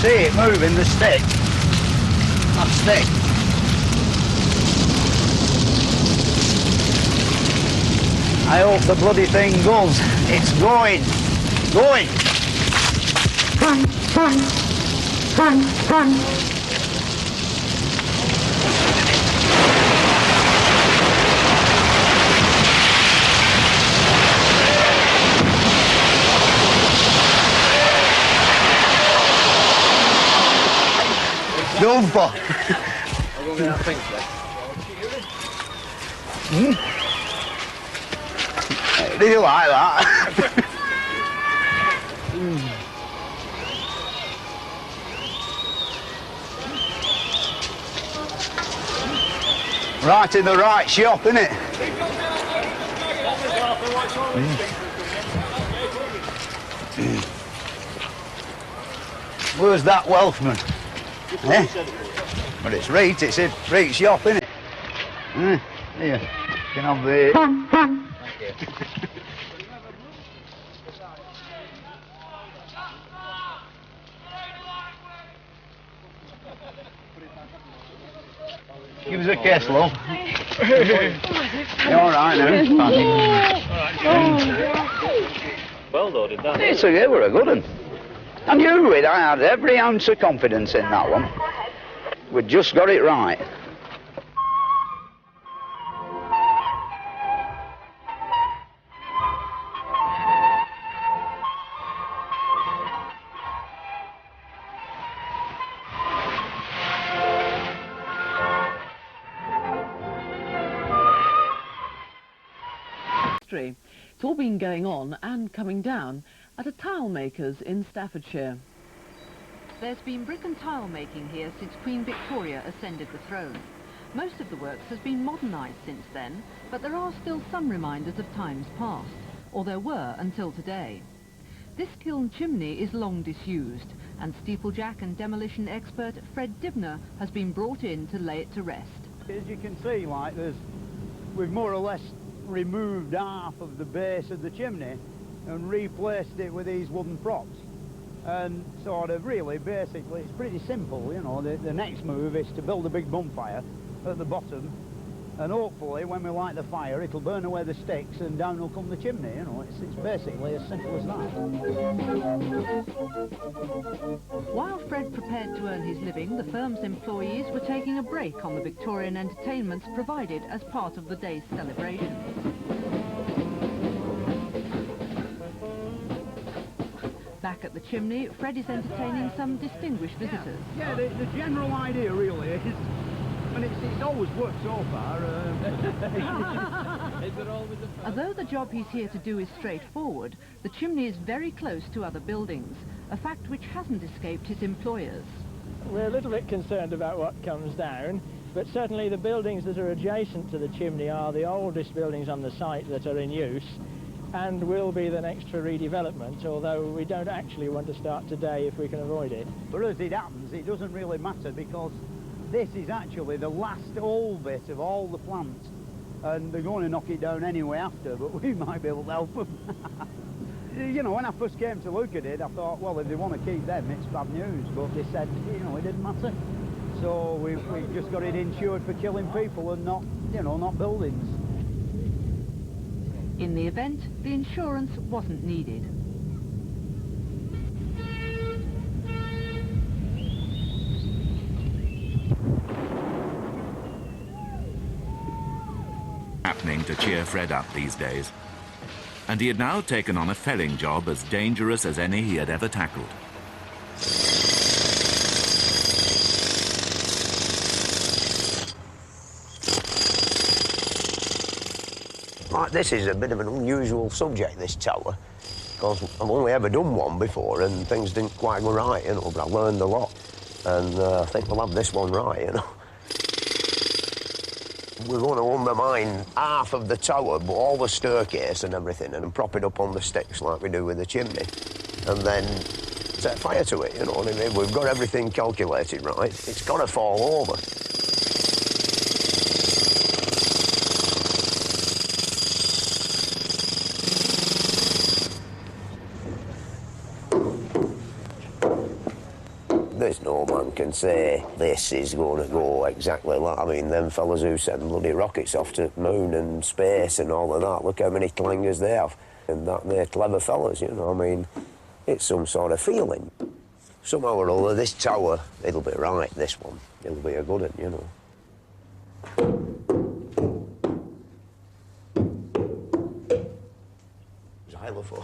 See it moving, the stick. That stick. I hope the bloody thing goes. It's going. Going. Go for. Do you like that? Right in the right shop, isn't it? Where's that Welshman? Eh? But it's right shop, isn't it? Here, you can have the... Thank you. Give us a kiss, love. You all right now? Well loaded, that. It's a good one. I knew it. I had every ounce of confidence in that one. We just got it right. It's all been going on and coming down at a tile maker's in Staffordshire. There's been brick and tile making here since Queen Victoria ascended the throne. Most of the works has been modernised since then, but there are still some reminders of times past, or there were until today. This kiln chimney is long disused, and steeplejack and demolition expert Fred Dibnah has been brought in to lay it to rest. As you can see, like, we've more or less removed half of the base of the chimney and replaced it with these wooden props. And sort of really, basically, it's pretty simple, you know. The next move is to build a big bonfire at the bottom, and hopefully when we light the fire it'll burn away the sticks and down will come the chimney, you know. It's basically as simple as that. While Fred prepared to earn his living, the firm's employees were taking a break on the Victorian entertainments provided as part of the day's celebrations. Back Back at the chimney, Fred is entertaining some distinguished visitors. Yeah, the general idea really is, and it's always worked so far. Although the job he's here to do is straightforward, the chimney is very close to other buildings, a fact which hasn't escaped his employers. We're a little bit concerned about what comes down, but certainly the buildings that are adjacent to the chimney are the oldest buildings on the site that are in use, and will be the next for redevelopment, although we don't actually want to start today if we can avoid it. But as it happens, it doesn't really matter, because this is actually the last old bit of all the plants, and they're going to knock it down anyway after, but we might be able to help them. You know, when I first came to look at it, I thought, well, if they want to keep them, it's bad news, but they said, you know, it didn't matter. So we just got it insured for killing people and not, you know, not buildings. In the event, the insurance wasn't needed. Happening to cheer Fred up these days. And he had now taken on a felling job as dangerous as any he had ever tackled. Like, this is a bit of an unusual subject, this tower, because I've only ever done one before and things didn't quite go right, you know, but I learned a lot, and I think we'll have this one right, you know. We're going to undermine half of the tower, but all the staircase and everything, and prop it up on the sticks like we do with the chimney, and then set fire to it, you know what I mean? We've got everything calculated right. It's got to fall over. There's no man can say this is going to go exactly like, I mean, them fellas who send bloody rockets off to moon and space and all of that, look how many clangers they have. And that they're clever fellas, you know, I mean, it's some sort of feeling. Somehow or other, this tower, it'll be right, this one. It'll be a good one, you know. Xylophone.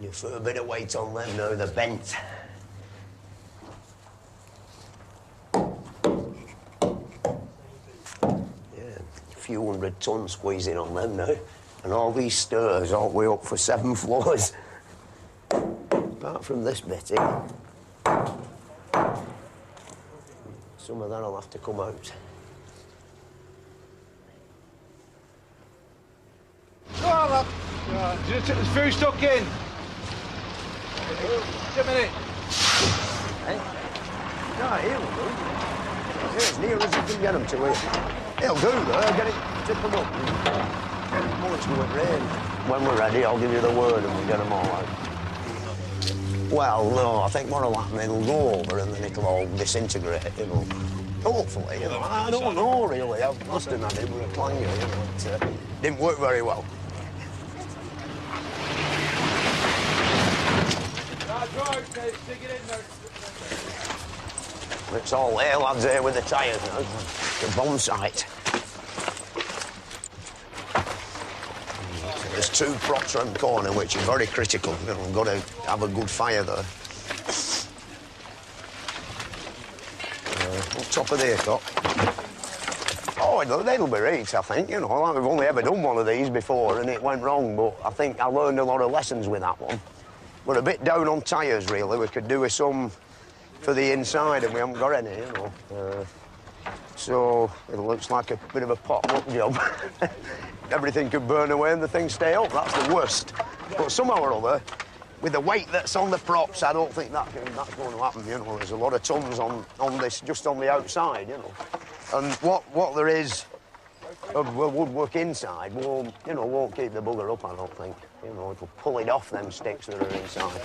You put a bit of weight on them now, they're bent. Yeah, a few 100 tons squeezing on them now. And all these stairs all the way up for 7 floors. Apart from this bit here. Some of that'll have to come out. Oh, right. Just took the food stuck in. Just a minute. Hey? No, he'll do. As near as you can get them to it. He'll do, though. Get it, tip them up. Get them much to it rain. When we're ready, I'll give you the word and we'll get them all out. Well, no, I think what'll happen, it'll go over and then it'll all disintegrate, you know. Hopefully, you know. I don't know, really. I've must have had it with a clanger, you know. It didn't work very well. It's all there, lads, here with the tyres now. The bomb site. There's 2 props around the corner, which is very critical. You know, we've got to have a good fire there. On top of the aircock. Oh, they'll be right, I think. You know, like we've only ever done one of these before and it went wrong, but I think I learned a lot of lessons with that one. We're a bit down on tyres, really. We could do with some for the inside and we haven't got any, you know. So it looks like a bit of a potluck job. Everything could burn away and the things stay up. That's the worst. But somehow or other, with the weight that's on the props, I don't think that's going to happen, you know. There's a lot of tons on this, just on the outside, you know. And what there is of woodwork inside won't keep the bugger up, I don't think. You know, it'll pull it off them sticks that are inside.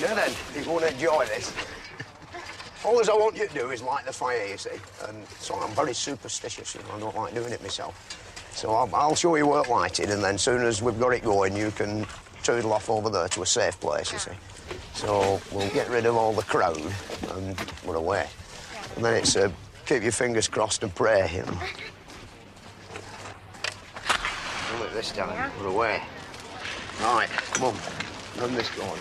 Now then, if you want to enjoy this, all I want you to do is light the fire, you see. And so I'm very superstitious, you know, I don't like doing it myself. So I'll show you where to light it, and then as soon as we've got it going, you can toodle off over there to a safe place, you see. So we'll get rid of all the crowd and we're away. And then it's keep your fingers crossed and pray, you know. Do it this time, we're away. Right, come on, run this going.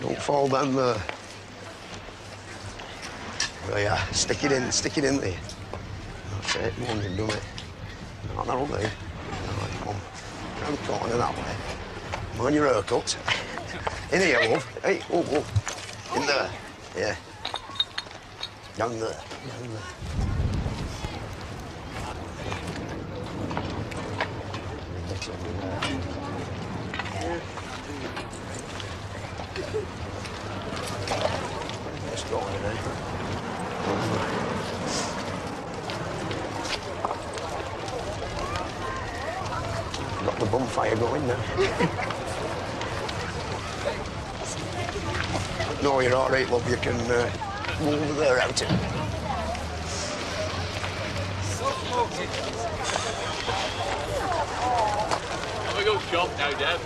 Don't fall down there. Oh yeah, stick it in there. That's it, come on, you've done it. No, that'll do. Right, come on, round the corner that way. Mind your haircut. In here, love. Hey, oh, oh. In there. Yeah. Down there. Down there. Just go on in there. Got the bonfire going now. No, you're all right, love. You can go over there out it. Have a go shop now, Deb.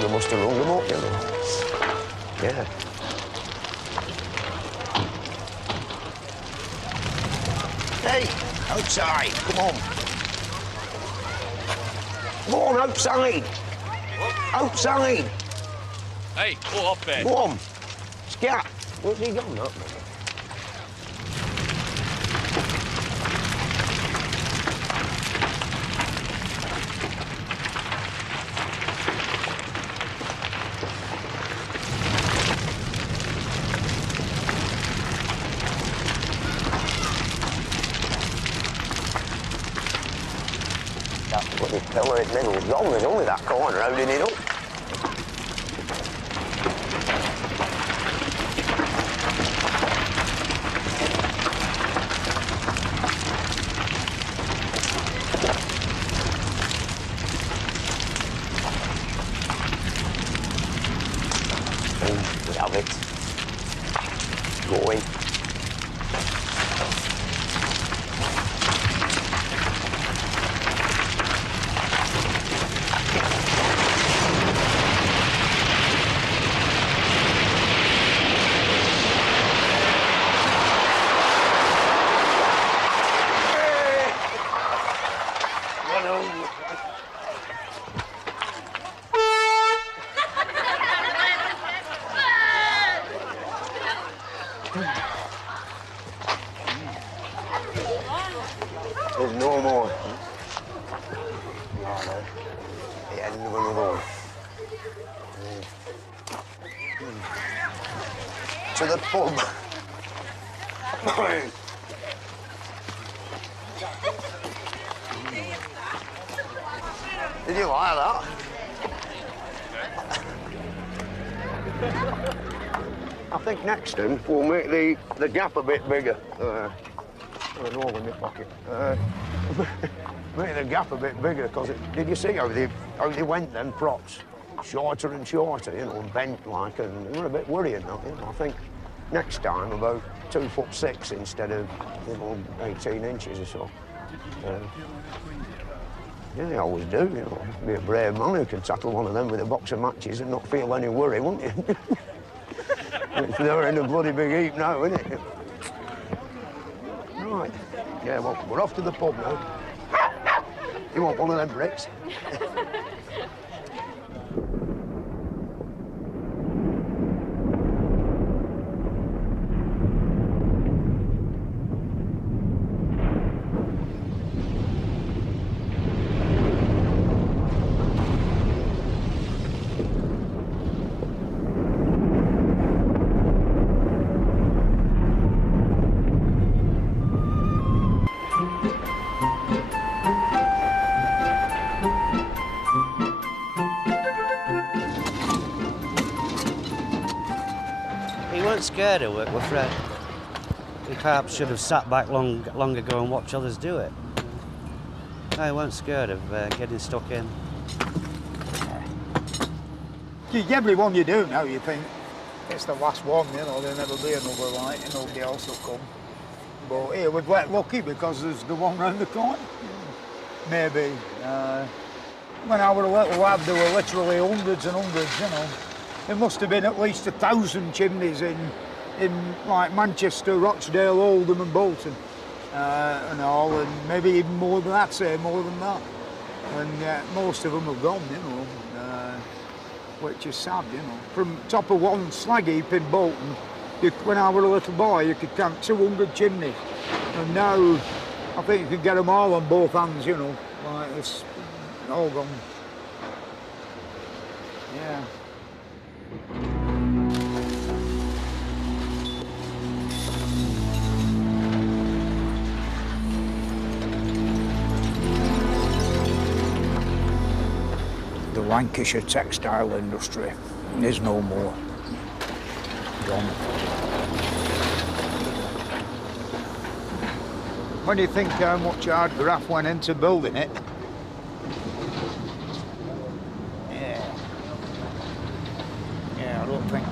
They must have rung them up, you know. Yeah. Hey, outside, come on. Come on, outside. What? Outside. Hey, go up there. Go on. Scat. Where's he gone, that man? Pillar in the middle's gone, there's only that corner holding it up. And we have it. Going. There's no more. Oh, no. The end of another one. To the pub. Did you like that? I think next time we'll make the gap a bit bigger. An hole in my pocket. Make the gap a bit bigger, because did you see how they went then, props? Shorter and shorter, you know, and bent like, and they were a bit worrying now, you know. I think next time about 2'6" instead of, you know, 18 inches or so. Yeah, they always do, you know. Be a brave man who can tackle one of them with a box of matches and not feel any worry, wouldn't you? They're in a bloody big heap now, isn't it? Right. Yeah, well, we're off to the pub now. You want one of them bricks? scared of work with Fred. He perhaps should have sat back long ago and watched others do it. I weren't scared of getting stuck in. Every one you do now, you think it's the last one, you know, there'll never be another like and nobody else will come. But here we've got lucky because there's the one round the corner. Maybe. When I was a little lad, there were literally hundreds and hundreds, you know. There must have been at least 1,000 chimneys in like Manchester, Rochdale, Oldham and Bolton and all, and maybe even more than that, say more than that. And most of them have gone, you know, which is sad, you know. From top of one slag heap in Bolton, when I was a little boy, you could count 200 chimneys. And now, I think you can get them all on both hands, you know, like it's all gone. Yeah. The Lancashire textile industry is no more. Gone. When you think how much hard graft went into building it, yeah, I don't think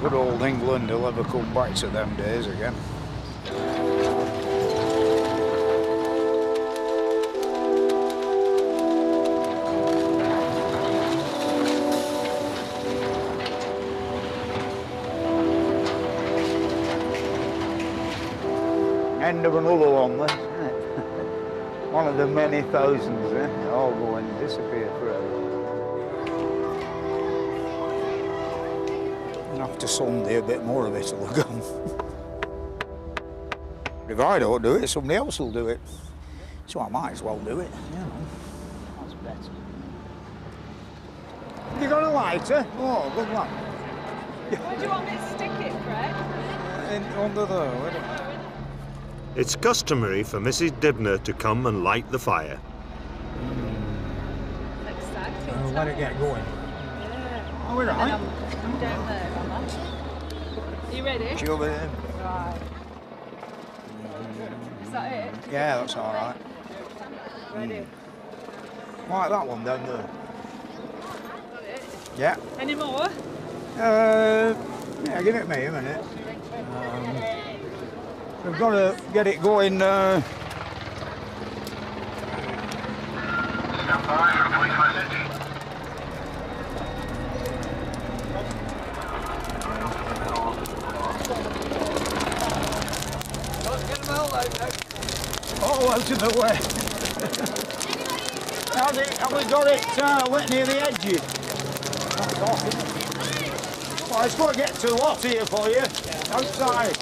good old England will ever come back to them days again. End of another one, isn't it? One of the many thousands, eh? All go and disappear forever. And after Sunday, a bit more of it will have gone. If I don't do it, somebody else will do it. So I might as well do it, you know. That's better. Have you got a lighter? Oh, good one. Where do you want me to stick it, Fred? Under there, wait a minute. It's customary for Mrs. Dibnah to come and light the fire. Exciting. Let it get going. Yeah. Oh, we're right. I'm down there, am I? Are you ready? She over there. Right. Is that it? Yeah, that's all right. Ready? Like that one down there. Got it? Yeah. Any more? Yeah, give it me a minute. We've got to get it going. Oh, out of the way. Have we got it lit near the edges? That's off, isn't it? Well, it's got to get too hot here for you. Outside.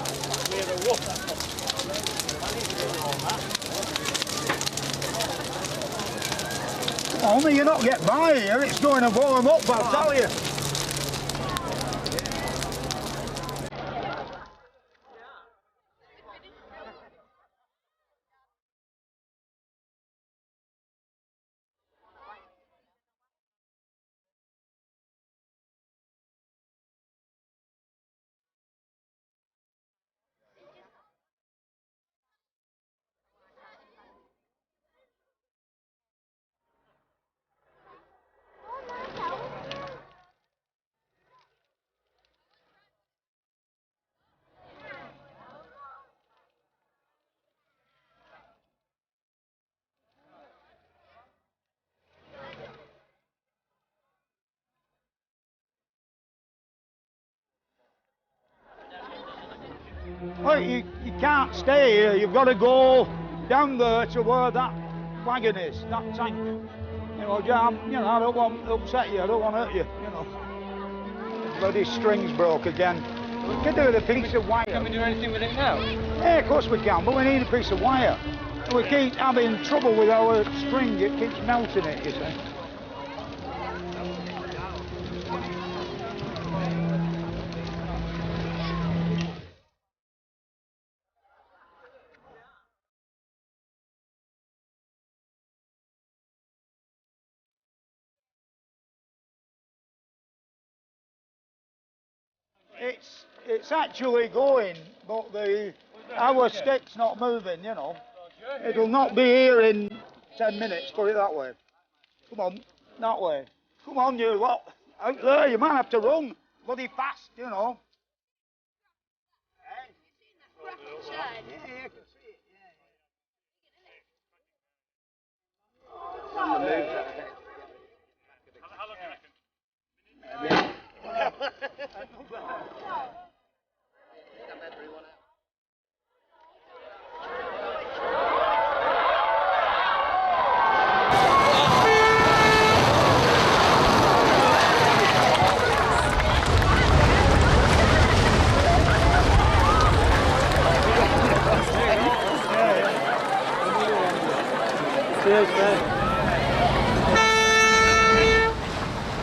Only you not get by here, it's going to blow them up, I'll tell you. Well, you can't stay here, you've got to go down there to where that wagon is, that tank. You know, I don't want to upset you, I don't want to hurt you, you know. The bloody string's broke again. We can do with a piece of wire. Can we do anything with it now? Yeah, of course we can, but we need a piece of wire. We keep having trouble with our string, it keeps melting it, you see. It's actually going, but our stick's not moving, you know. It'll not be here in 10 minutes, put it that way. Come on, that way. Come on, you lot. Out there, you might have to run bloody fast, you know.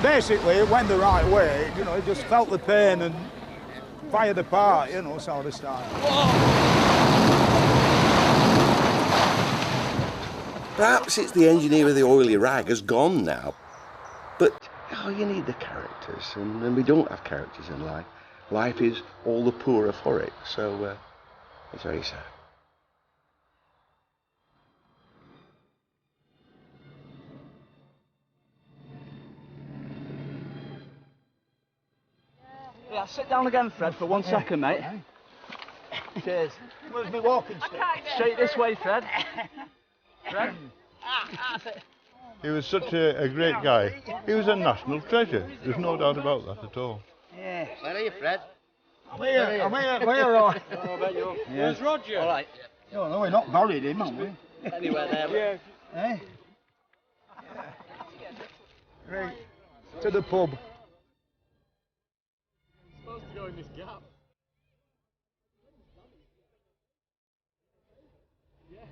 Basically, it went the right way, you know, it just felt the pain and fired apart, you know, sort of style. Perhaps it's the engineer of the oily rag has gone now. But, oh, you need the characters, and we don't have characters in life. Life is all the poorer for it, so it's very sad. Yeah, sit down again, Fred, for 1 second, mate. Cheers. Where's my walking stick? Straight this way, Fred. Fred? He was such a great guy. He was a national treasure. There's no doubt about that at all. Yeah. Where are you, Fred? I'm here, all right. Oh, I bet you. Yeah. Where's Roger? All right. No, we're not buried him, have we? Anywhere there. Yeah. Eh? Right. To the pub. Supposed to go in this gap. Yeah.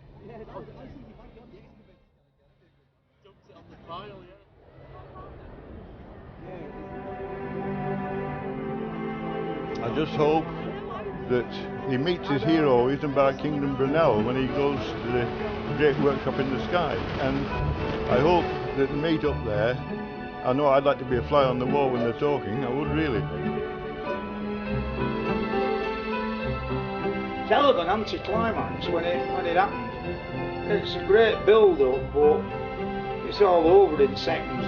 Dumps it on the pile, I just hope that he meets his hero, Isambard Kingdom Brunel, when he goes to the great workshop in the sky. And I hope that they meet up there. I know I'd like to be a fly on the wall when they're talking, I would really. It's hell of an anticlimax when it happened. It's a great build-up, but it's all over in seconds.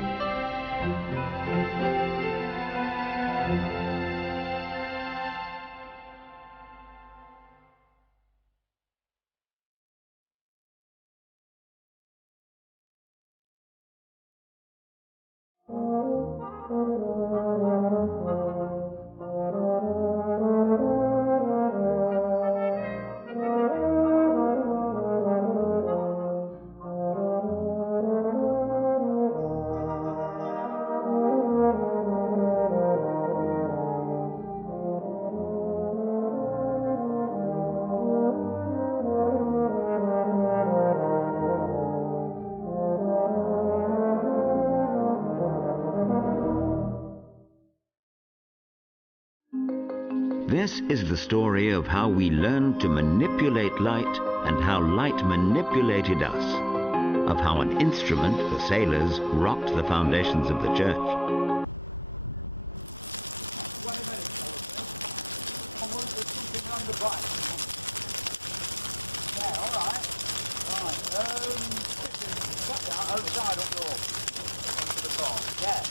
This is the story of how we learned to manipulate light and how light manipulated us, of how an instrument for sailors rocked the foundations of the church. Outside up the road. Onto the car. Yeah.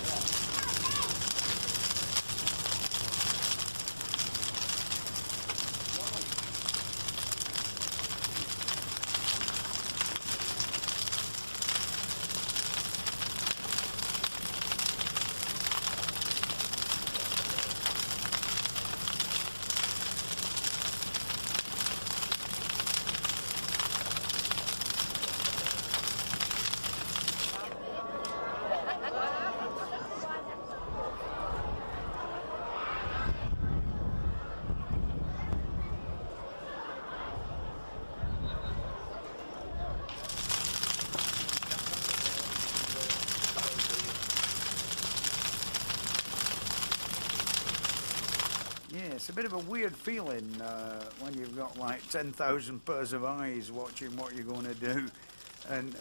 It's a bit of a weird feeling when you've got like 10,000 pairs of eyes watching what you're going to do, and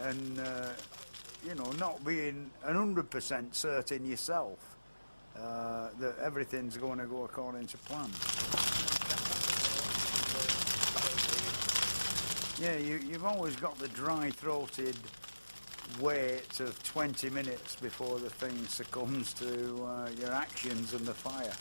you know, not being 100% certain yourself. that everything's going to go according to plan. Yeah, you've always got the dry-throated wait of 20 minutes before the thing succumbs to your actions and the fire.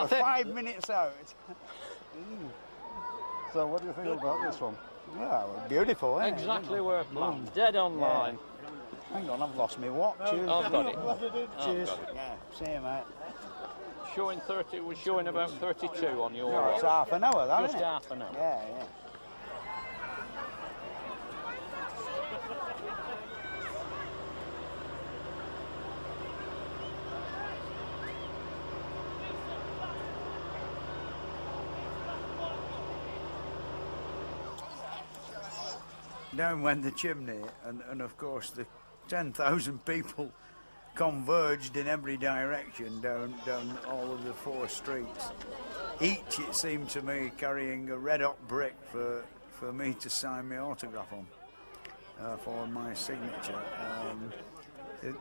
We're 5 minutes out. So what do you think about this one? Well, beautiful, isn't Exactly where planned. Dead on line. Hang on, I've lost my watch. I've got it. Cheers. I've got it. Yeah, see you, mate. Showing 30, it was showing about 32 on your... No, it's half an hour, that, Just isn't it? half an hour. Yeah, yeah. Down went the chimney, and of course the 10,000 people converged in every direction down all of the 4 streets. Each, it seemed to me, carrying a red hot brick for me to sign my autograph on for my signature. The